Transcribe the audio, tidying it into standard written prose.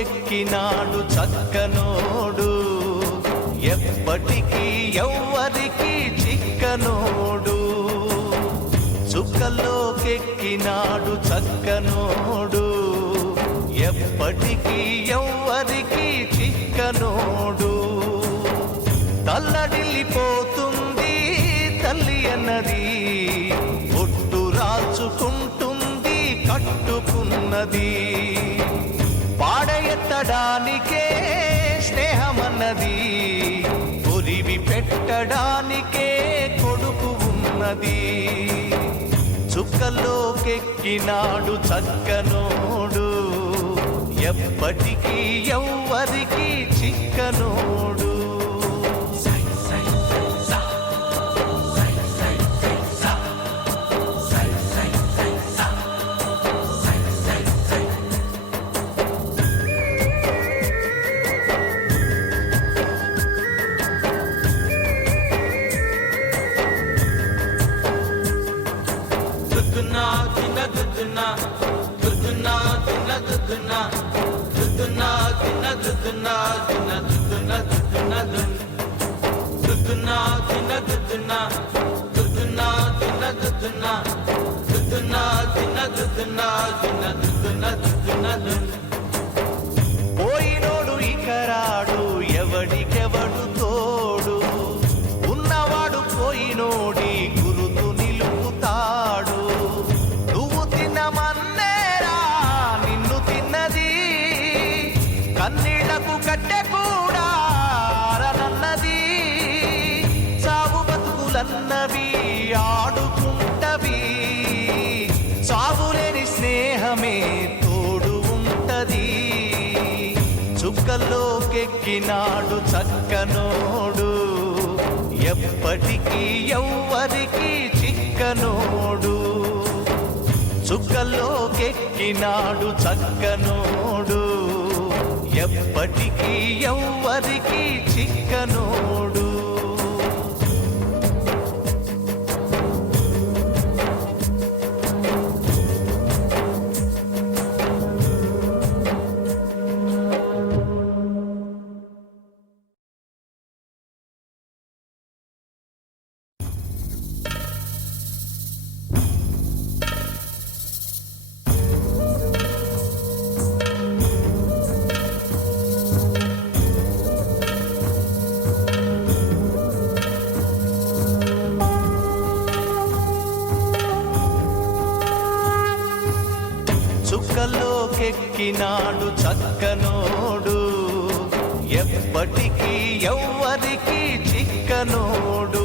చుక్కల్లోకెక్కినాడు చక్కనోడు, ఎప్పటికీ ఎవ్వరికి చిక్కనోడు. చుక్కల్లోకెక్కినాడు చక్కనోడు, ఎప్పటికీ ఎవ్వరికి చిక్కనోడు. తల్లడిల్లిపోతుంది తల్లి అన్నది, ఒట్టు రాచుకుంటుంది కట్టుకున్నది. పాడెత్తడానికే స్నేహమన్నది, కొరివి పెట్టడానికే కొడుకు ఉన్నది. చుక్కల్లోకెక్కినాడు చక్కనోడు, ఎప్పటికీ ఎవ్వరికి చిక్కనోడు. పోయినోడు ఇకరాడు, ఎవడికెవడు తోడు, ఉన్నవాడు పోయినోడి గురుతు నిలుపుతాడు. నువ్వు తిన్నమన్నేరా నిన్ను తిన్నది, కన్నీళ్లకు కట్టె కూడా అరనన్నది. చావు బతుకులన్నవి ఆడుకుంటవి, చావులేని స్నేహమే తోడు ఉంటది. చుక్కల్లోకెక్కినాడు చక్కనోడు, ఎప్పటికీ ఎవ్వరికి చిక్కనోడు. చుక్కల్లోకెక్కినాడు చక్కనోడు, ఎప్పటికీ ఎవ్వరికి చిక్కనోడు. చుక్కల్లోకెక్కినాడు చక్కనోడు, ఎప్పటికీ ఎవ్వరికి చిక్కనోడు.